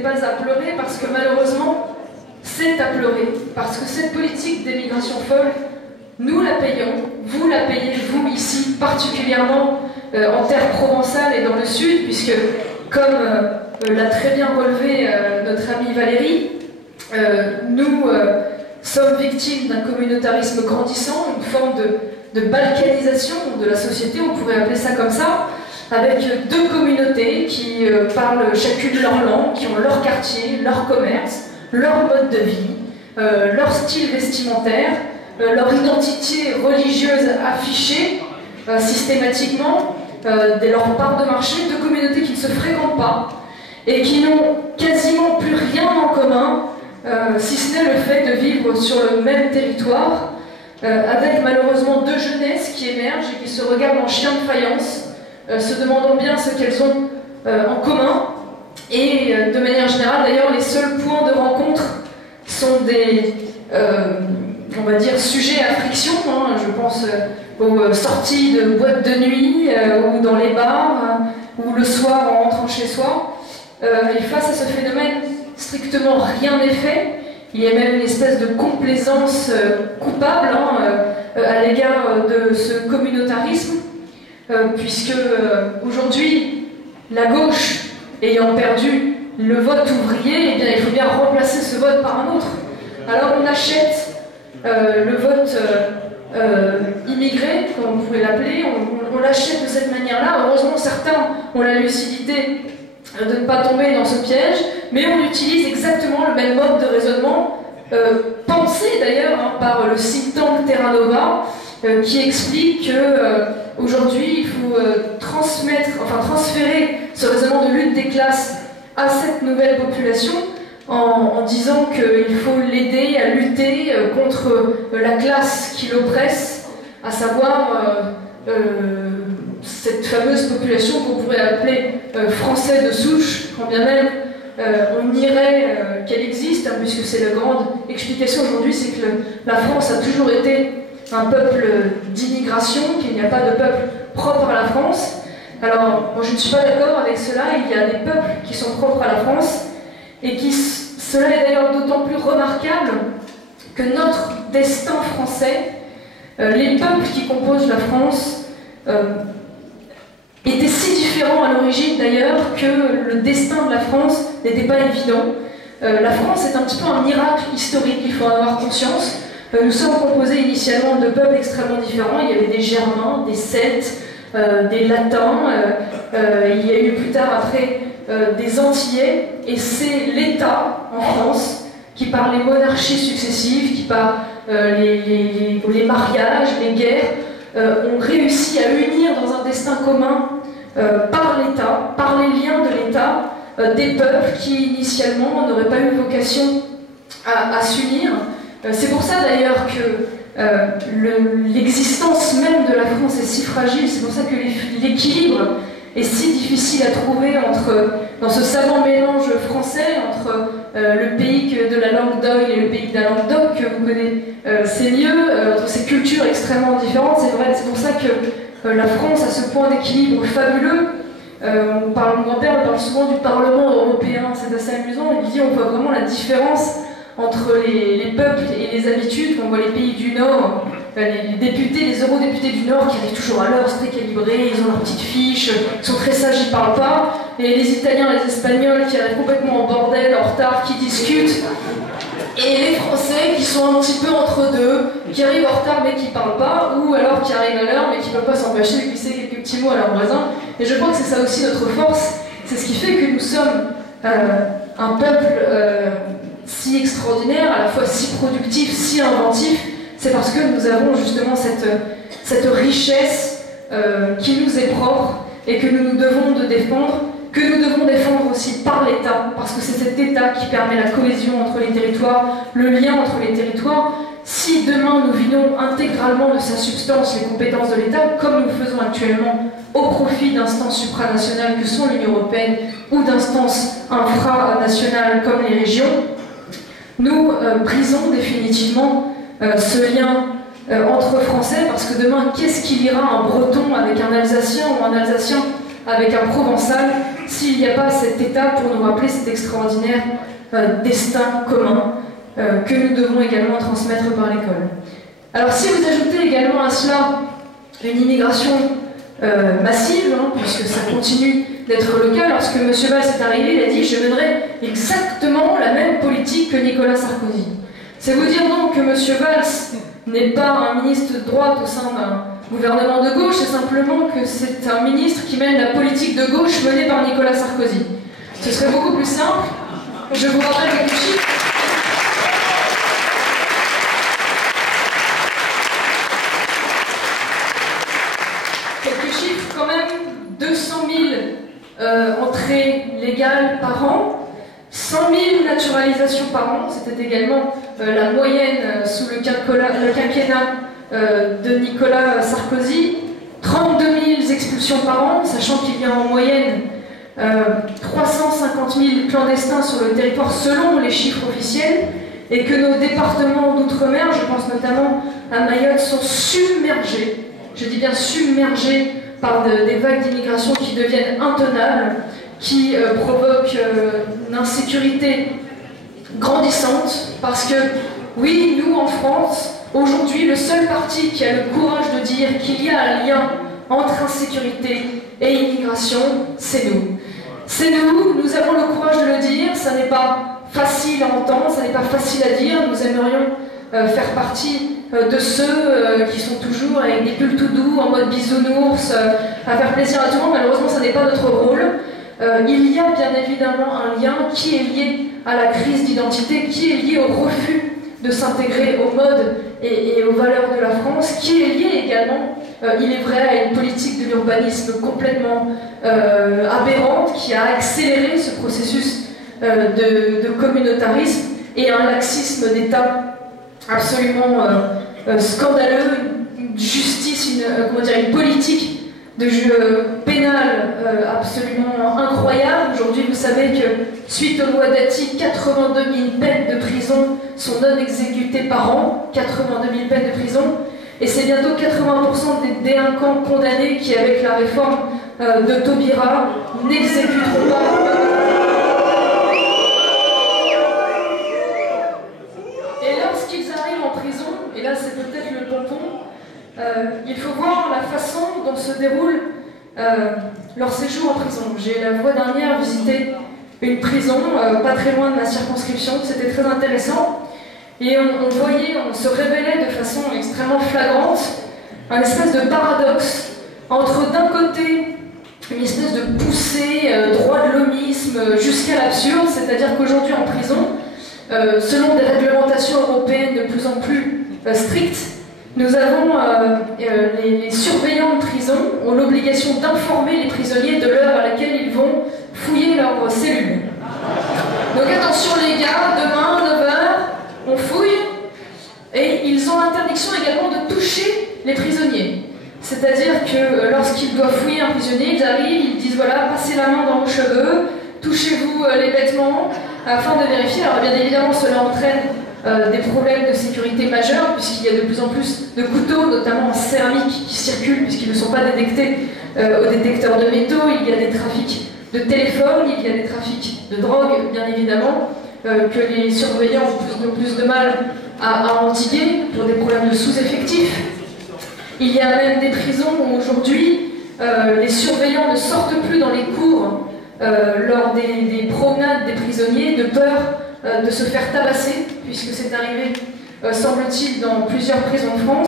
n'est pas à pleurer parce que malheureusement, c'est à pleurer. Parce que cette politique d'émigration folle, nous la payons, vous la payez, vous ici, particulièrement en terre provençale et dans le sud, puisque, comme l'a très bien relevé notre amie Valérie, nous sommes victimes d'un communautarisme grandissant, une forme de balkanisation de la société, on pourrait appeler ça comme ça, avec deux communautés qui parlent chacune leur langue, qui ont leur quartier, leur commerce, leur mode de vie, leur style vestimentaire, leur identité religieuse affichée systématiquement, leur part de marché, deux communautés qui ne se fréquentent pas et qui n'ont quasiment plus rien en commun, si ce n'est le fait de vivre sur le même territoire, avec malheureusement deux jeunesses qui émergent et qui se regardent en chien de faïence, se demandant bien ce qu'elles ont en commun. Et de manière générale, d'ailleurs, les seuls points de rencontre sont des, on va dire, sujets à friction. Hein. Je pense aux sorties de boîtes de nuit ou dans les bars ou le soir en rentrant chez soi. Et face à ce phénomène, strictement rien n'est fait. Il y a même une espèce de complaisance coupable à l'égard de ce communautarisme, puisque aujourd'hui, la gauche ayant perdu le vote ouvrier, eh bien, il faut bien remplacer ce vote par un autre. Alors on achète le vote immigré, comme vous pouvez l'appeler, on l'achète de cette manière-là. Heureusement, certains ont la lucidité de ne pas tomber dans ce piège, mais on utilise exactement le même mode de raisonnement, pensé d'ailleurs par le think tank Terra Nova, qui explique qu'aujourd'hui il faut transférer ce raisonnement de lutte des classes à cette nouvelle population en disant qu'il faut l'aider à lutter contre la classe qui l'oppresse, à savoir cette fameuse population qu'on pourrait appeler français de souche, quand bien même on nierait qu'elle existe, hein, puisque c'est la grande explication aujourd'hui, c'est que la France a toujours été un peuple d'immigration, qu'il n'y a pas de peuple propre à la France. Alors, moi je ne suis pas d'accord avec cela, il y a des peuples qui sont propres à la France, et cela est d'ailleurs d'autant plus remarquable que notre destin français, les peuples qui composent la France, étaient si différents à l'origine d'ailleurs que le destin de la France n'était pas évident. La France est un petit peu un miracle historique, il faut en avoir conscience. Nous sommes composés initialement de peuples extrêmement différents. Il y avait des Germains, des Celtes, des Latins, il y a eu plus tard après des Antillais, et c'est l'État en France qui par les monarchies successives, qui par les mariages, les guerres, ont réussi à unir dans un destin commun par l'État, par les liens de l'État, des peuples qui initialement n'auraient pas eu vocation à s'unir. C'est pour ça d'ailleurs que l'existence même de la France est si fragile, c'est pour ça que l'équilibre est si difficile à trouver dans ce savant mélange français entre le pays de la langue d'Oïl et le pays de la langue d'Oc, que vous connaissez mieux, entre ces cultures extrêmement différentes. C'est vrai, c'est pour ça que la France a ce point d'équilibre fabuleux. Mon grand-père parle souvent du Parlement européen, c'est assez amusant. Il dit on voit vraiment la différence entre les peuples et les habitudes. On voit les pays du Nord, les députés, les eurodéputés du Nord qui arrivent toujours à l'heure, c'est très calibré, ils ont leurs petites fiches, ils sont très sages, ils parlent pas. Et les Italiens, les Espagnols qui arrivent complètement en bordel, en retard, qui discutent. Et les Français qui sont un petit peu entre deux, qui arrivent en retard mais qui parlent pas, ou alors qui arrivent à l'heure mais qui ne peuvent pas s'empêcher de glisser quelques petits mots à leurs voisins. Et je crois que c'est ça aussi notre force, c'est ce qui fait que nous sommes un peuple si extraordinaire, à la fois si productif, si inventif. C'est parce que nous avons justement cette richesse qui nous est propre et que nous nous devons de défendre, que nous devons défendre aussi par l'État, parce que c'est cet État qui permet la cohésion entre les territoires, le lien entre les territoires. Si demain nous vidons intégralement de sa substance les compétences de l'État, comme nous le faisons actuellement au profit d'instances supranationales que sont l'Union européenne ou d'instances infranationales comme les régions, nous brisons définitivement ce lien entre Français, parce que demain, qu'est-ce qui lira un Breton avec un Alsacien ou un Alsacien avec un provençal s'il n'y a pas cet état pour nous rappeler cet extraordinaire destin commun que nous devons également transmettre par l'école. Alors si vous ajoutez également à cela une immigration massive, puisque ça continue d'être le cas, lorsque M. Valls est arrivé, il a dit « je mènerai exactement la même politique que Nicolas Sarkozy ». C'est vous dire donc que M. Valls n'est pas un ministre de droite au sein d'un gouvernement de gauche, c'est simplement que c'est un ministre qui mène la politique de gauche menée par Nicolas Sarkozy. Ce serait beaucoup plus simple. Je vous rappelle quelques chiffres. Quelques chiffres quand même, 200 000 entrées légales par an, 100 000 naturalisations par an, c'était également la moyenne sous le quinquennat de Nicolas Sarkozy, 32 000 expulsions par an, sachant qu'il y a en moyenne 350 000 clandestins sur le territoire selon les chiffres officiels, et que nos départements d'outre-mer, je pense notamment à Mayotte, sont submergés, je dis bien submergés, par des vagues d'immigration qui deviennent intenables, qui provoquent une insécurité grandissante, parce que, oui, nous en France, aujourd'hui, le seul parti qui a le courage de dire qu'il y a un lien entre insécurité et immigration, c'est nous. C'est nous, nous avons le courage de le dire, ça n'est pas facile à entendre, ça n'est pas facile à dire, nous aimerions faire partie de ceux qui sont toujours avec des pulls tout doux, en mode bisounours, à faire plaisir à tout le monde. Malheureusement, ça n'est pas notre rôle. Il y a bien évidemment un lien qui est lié à la crise d'identité, qui est lié au refus de s'intégrer aux modes et aux valeurs de la France, qui est lié également, il est vrai, à une politique de l'urbanisme complètement aberrante, qui a accéléré ce processus de communautarisme et un laxisme d'État absolument scandaleux, une justice, une politique de jeu pénal absolument incroyable. Aujourd'hui, vous savez que suite aux lois Dati, 82 000 peines de prison sont non exécutées par an, 82 000 peines de prison, et c'est bientôt 80% des délinquants condamnés qui, avec la réforme de Taubira, n'exécuteront pas. Et lorsqu'ils arrivent en prison, et là c'est peut-être le pompon, il faut voir la façon dont se déroule leur séjour en prison. J'ai la fois dernière visité une prison pas très loin de ma circonscription, c'était très intéressant. Et on se révélait de façon extrêmement flagrante un espèce de paradoxe entre d'un côté une espèce de poussée droit de l'homisme jusqu'à l'absurde, c'est-à-dire qu'aujourd'hui en prison, selon des réglementations européennes de plus en plus strictes, nous avons les surveillants de prison ont l'obligation d'informer les prisonniers de l'heure à laquelle ils vont fouiller leur cellule. Donc attention les gars, demain 9h, on fouille, et ils ont l'interdiction également de toucher les prisonniers. C'est-à-dire que lorsqu'ils doivent fouiller un prisonnier, ils arrivent, ils disent voilà, passez la main dans vos cheveux, touchez-vous les vêtements, afin de vérifier. Alors bien évidemment cela entraîne des problèmes de sécurité majeurs, puisqu'il y a de plus en plus de couteaux, notamment en céramique, qui circulent, puisqu'ils ne sont pas détectés au détecteur de métaux. Il y a des trafics de téléphones, il y a des trafics de drogue, bien évidemment, que les surveillants ont plus de mal à endiguer pour des problèmes de sous-effectifs. Il y a même des prisons où aujourd'hui, les surveillants ne sortent plus dans les cours lors des promenades des prisonniers, de peur de se faire tabasser, puisque c'est arrivé, semble-t-il, dans plusieurs prisons de France.